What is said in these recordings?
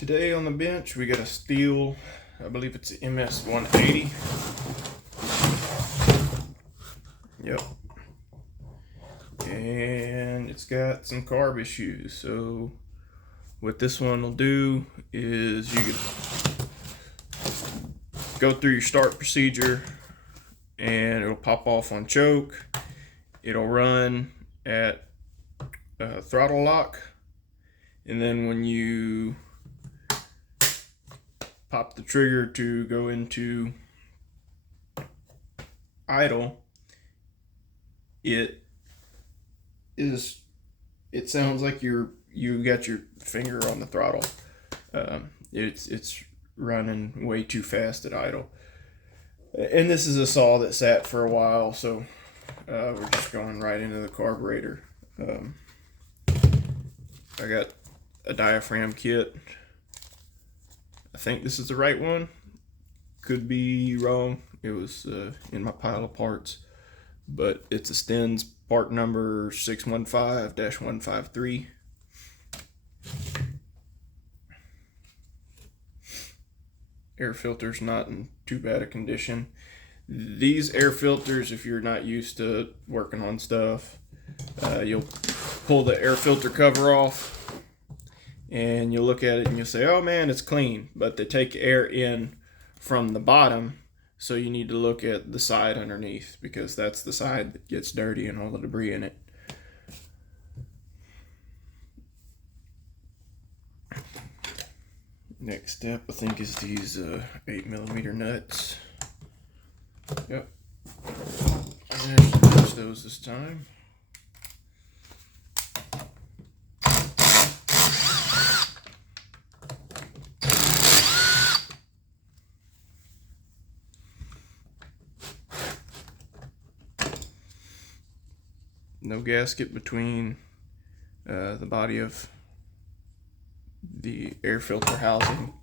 Today on the bench we got a Stihl, I believe it's an MS 180. Yep. And it's got some carb issues. So what this one will do is you can go through your start procedure and it'll pop off on choke. It'll run at throttle lock, and then when you pop the trigger to go into idle, it sounds like you got your finger on the throttle. It's running way too fast at idle. And this is a saw that sat for a while, so we're just going right into the carburetor. I got a diaphragm kit. I think this is the right one. Could be wrong. It was in my pile of parts. But it's a Stihl's part number 615-153. Air filter's not in too bad a condition. These air filters, if you're not used to working on stuff, you'll pull the air filter cover off and you'll look at it and you'll say, oh man, it's clean, but they take air in from the bottom, so you need to look at the side underneath, because that's the side that gets dirty and all the debris in it. Next step, I think, is these 8mm nuts. Yep. And use those this time. No gasket between the body of the air filter housing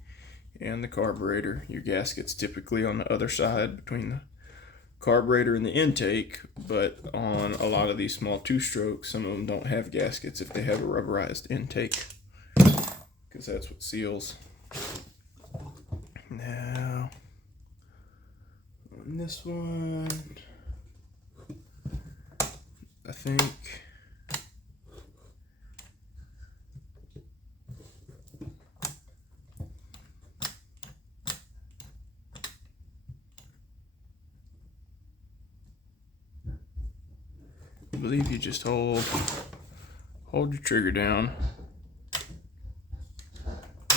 and the carburetor. Your gasket's typically on the other side between the carburetor and the intake, but on a lot of these small two-strokes, some of them don't have gaskets if they have a rubberized intake, because that's what seals. Now, on this one, I think I believe you just hold your trigger down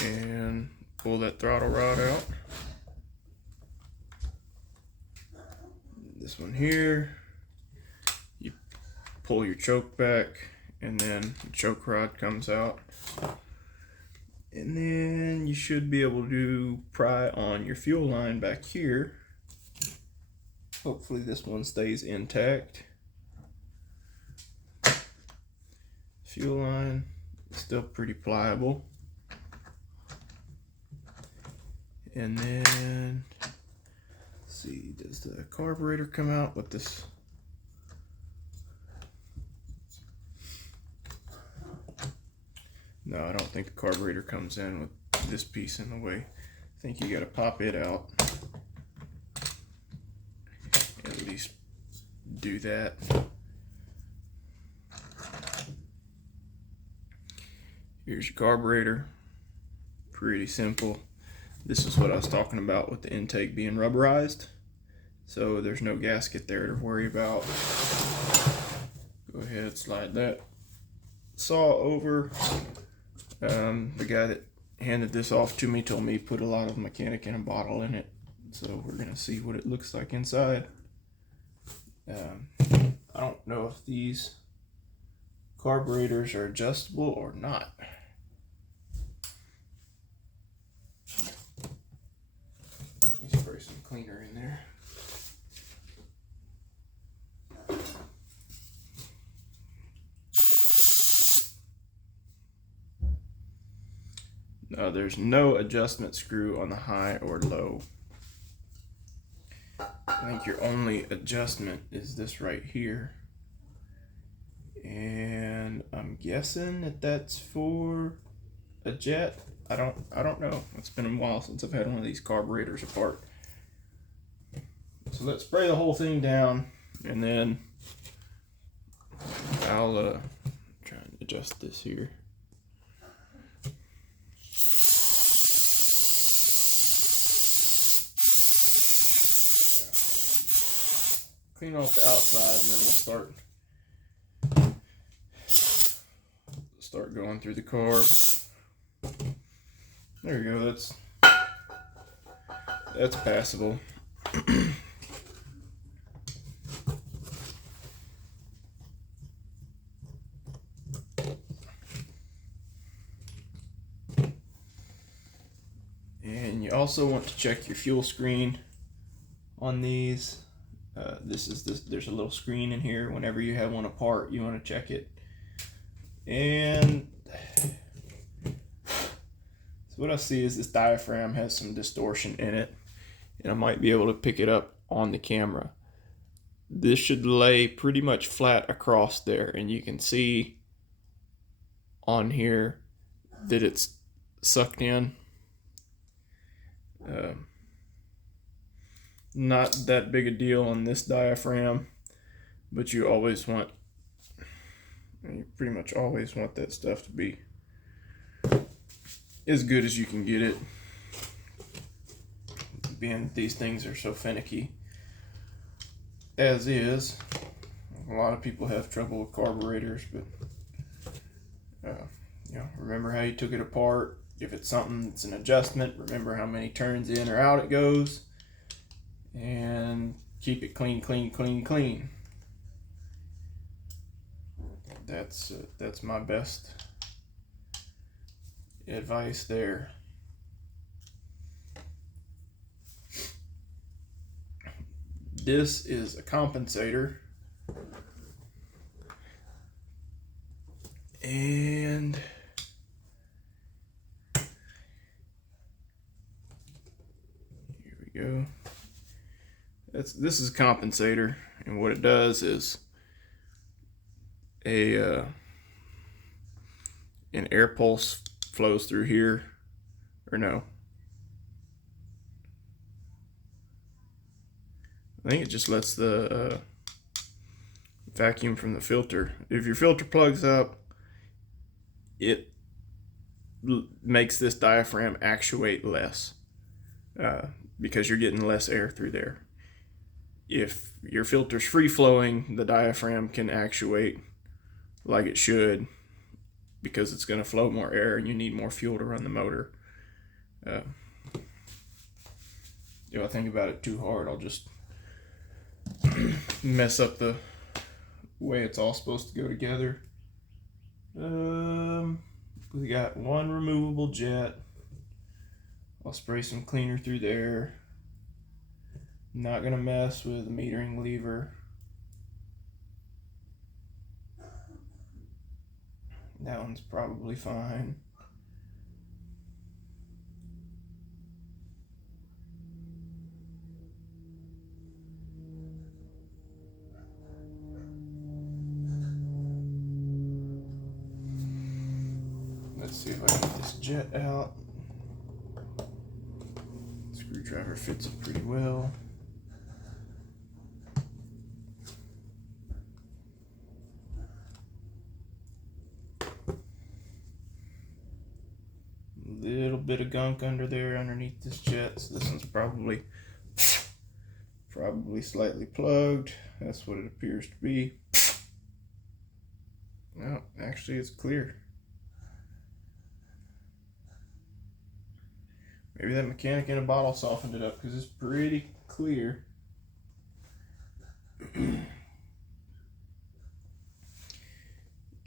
and pull that throttle rod out. This one here, you pull your choke back, and then the choke rod comes out, and then you should be able to pry on your fuel line back here. Hopefully this one stays intact. Fuel line is still pretty pliable. And then, let's see, does the carburetor come out with this? No, I don't think the carburetor comes in with this piece in the way. I think you gotta pop it out. At least do that. Here's your carburetor. Pretty simple. This is what I was talking about with the intake being rubberized. So there's no gasket there to worry about. Go ahead, slide that saw over. The guy that handed this off to me told me put a lot of mechanic in a bottle in it. So we're gonna see what it looks like inside. I don't know if these carburetors are adjustable or not. Let me spray some cleaner in there. No, there's no adjustment screw on the high or low. I think your only adjustment is this right here. And I'm guessing that that's for a jet. I don't know. It's been a while since I've had one of these carburetors apart. So let's spray the whole thing down, and then I'll try and adjust this here. Clean off the outside, and then we'll start going through the carb. There you go. That's passable. And you also want to check your fuel screen on these. There's a little screen in here. Whenever you have one apart, you want to check it. And so what I see is this diaphragm has some distortion in it, and I might be able to pick it up on the camera. This should lay pretty much flat across there, and you can see on here that it's sucked in. Not that big a deal on this diaphragm, but you pretty much always want that stuff to be as good as you can get it, being that these things are so finicky as is. A lot of people have trouble with carburetors, but remember how you took it apart. If it's something that's an adjustment, remember how many turns in or out it goes, and keep it clean. That's my best advice there. This is a compensator, and here we go. This is a compensator, and what it does is an air pulse flows through here, or no, I think it just lets the vacuum from the filter. If your filter plugs up, it makes this diaphragm actuate less because you're getting less air through there. If your filter's free flowing, the diaphragm can actuate like it should, because it's going to flow more air and you need more fuel to run the motor. If I think about it too hard, I'll just mess up the way it's all supposed to go together. We got one removable jet. I'll spray some cleaner through there. Not gonna mess with the metering lever. That one's probably fine. Let's see if I can get this jet out. Screwdriver fits it pretty well. Little bit of gunk under there underneath this jet, so this one's probably slightly plugged. That's what it appears to be. No, actually it's clear. Maybe that mechanic in a bottle softened it up, because it's pretty clear.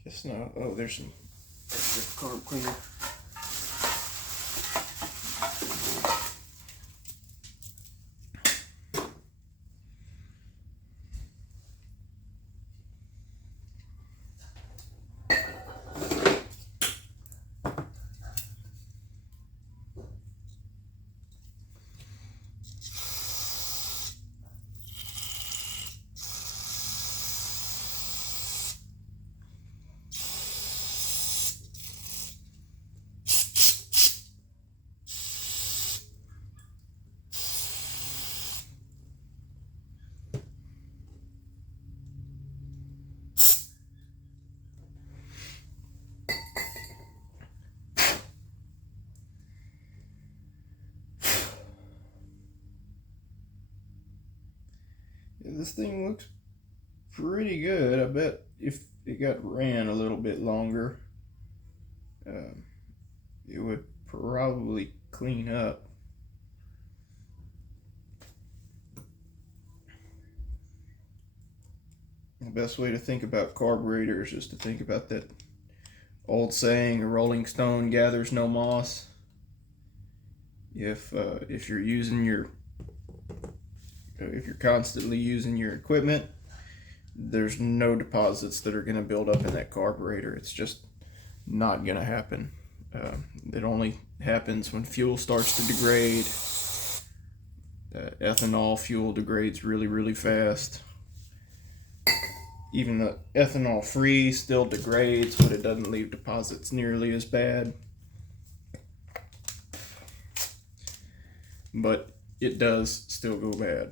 Guess not. Oh, there's some extra carb cleaner. this thing looks pretty good. I bet if it got ran a little bit longer, it would probably clean up. The best way to think about carburetors is to think about that old saying, a rolling stone gathers no moss. If you're using your if you're constantly using your equipment, there's no deposits that are going to build up in that carburetor. It's just not going to happen. It only happens when fuel starts to degrade. Ethanol fuel degrades really, really fast. Even the ethanol free still degrades, but it doesn't leave deposits nearly as bad. But it does still go bad.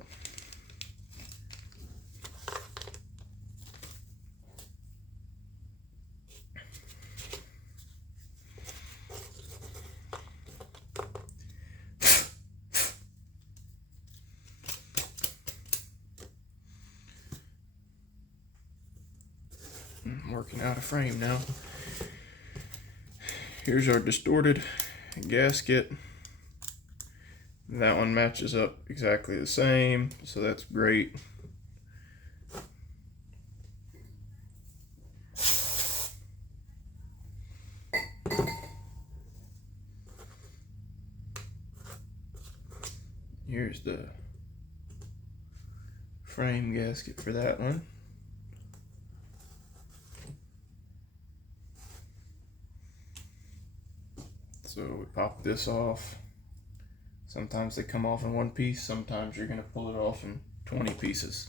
I'm working out of frame now. Here's our distorted gasket. That one matches up exactly the same, so that's great. Here's the frame gasket for that one. So we pop this off. Sometimes they come off in one piece, sometimes you're going to pull it off in 20 pieces.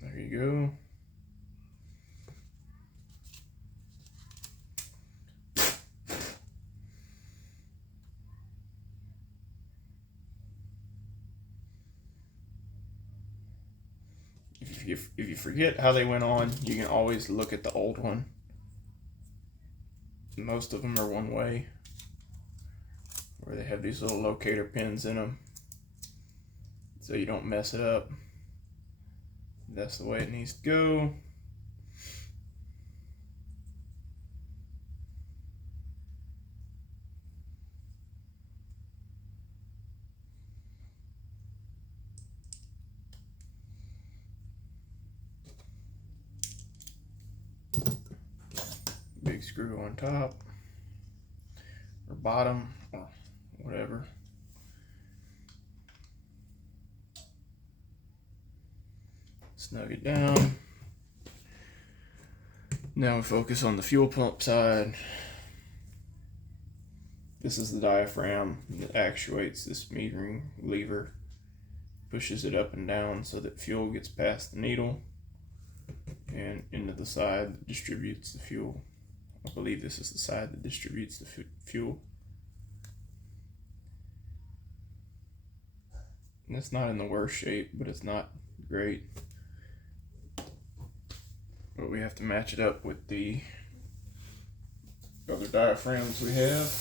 There you go. If you forget how they went on, you can always look at the old one. Most of them are one way, where they have these little locator pins in them, so you don't mess it up. That's the way it needs to go. Big screw on top or bottom or whatever. Snug it down. Now we focus on the fuel pump side. This is the diaphragm that actuates this metering lever, pushes it up and down so that fuel gets past the needle and into the side that distributes the fuel. I believe this is the side that distributes the fuel. And it's not in the worst shape, but it's not great. But we have to match it up with the other diaphragms we have.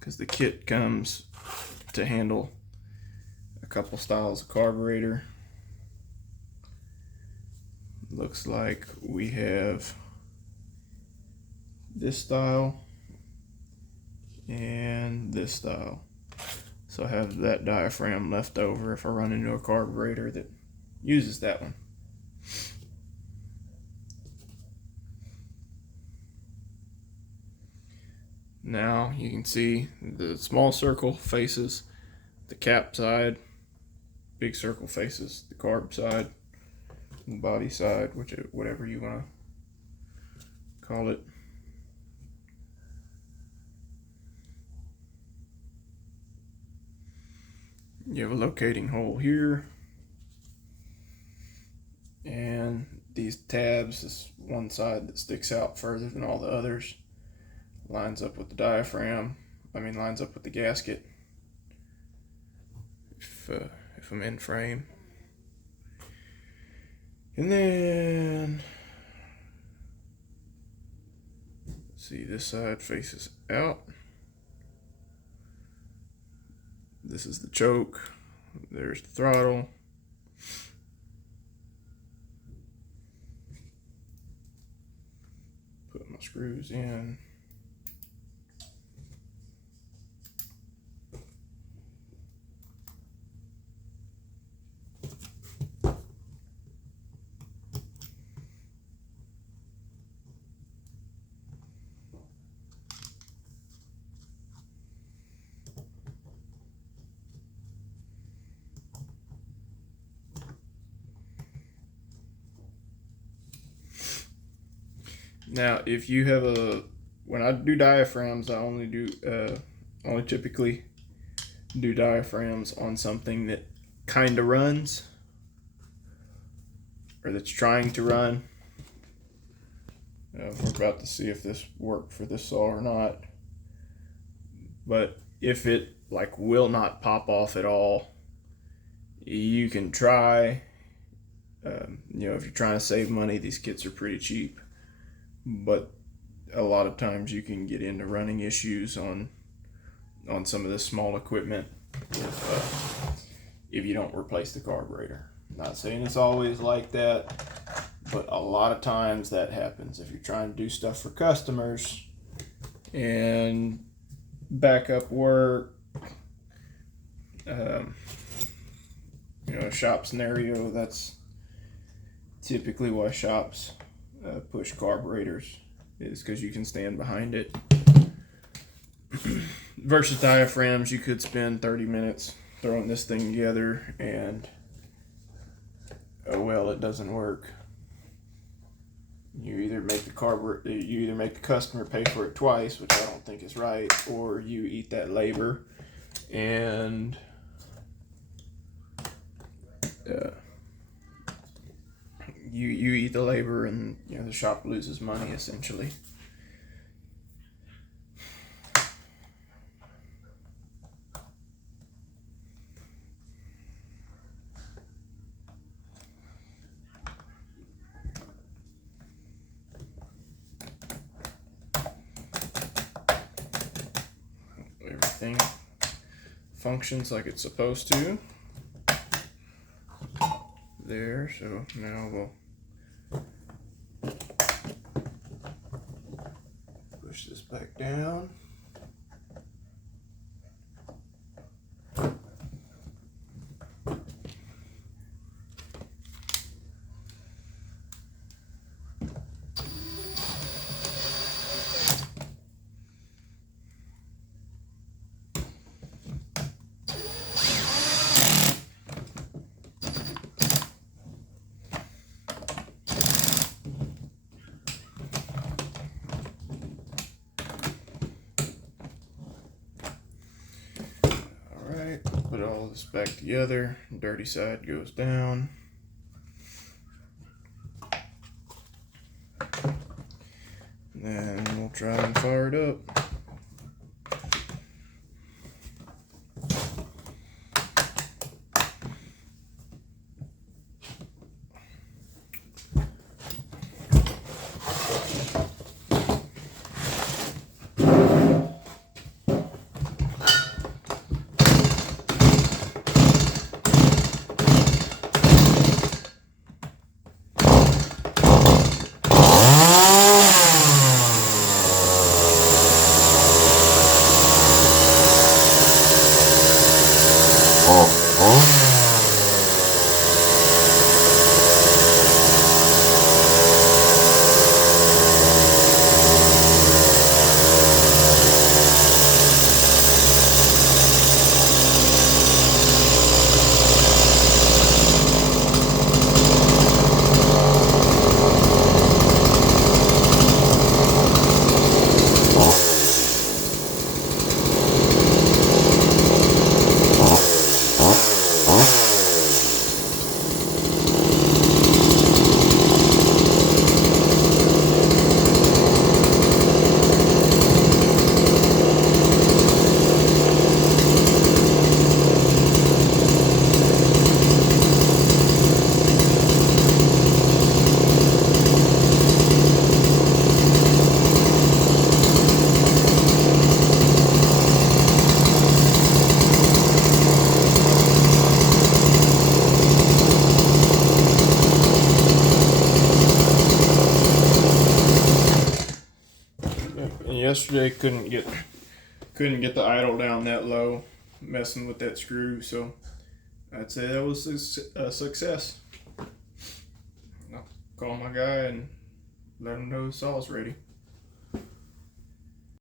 Because the kit comes to handle a couple styles of carburetor. Looks like we have this style and this style. So I have that diaphragm left over if I run into a carburetor that uses that one. Now you can see the small circle faces the cap side, big circle faces the carb side, the body side, whatever you want to call it. You have a locating hole here, and these tabs, this one side that sticks out further than all the others, lines up with the diaphragm. Lines up with the gasket. If I'm in frame. And then See, this side faces out. This is the choke. There's the throttle. Put my screws in. Now, if you have when I do diaphragms, I only typically do diaphragms on something that kind of runs or that's trying to run. We're about to see if this worked for this saw or not. But if it will not pop off at all, you can try. If you're trying to save money, these kits are pretty cheap. But a lot of times you can get into running issues on some of this small equipment if you don't replace the carburetor. Not saying it's always like that, but a lot of times that happens if you're trying to do stuff for customers and backup work, a shop scenario. That's typically why shops push carburetors, is because you can stand behind it. Versus diaphragms, you could spend 30 minutes throwing this thing together and it doesn't work. You either make the customer pay for it twice, which I don't think is right, or you eat that labor and you eat the labor, and the shop loses money essentially. Everything functions like it's supposed to there, so now we'll push this back down. Put all this back together. Dirty side goes down. Then we'll try and fire it up. yesterday. Couldn't get the idle down that low, messing with that screw. So I'd say that was a success. I'll call my guy and let him know the saw's ready.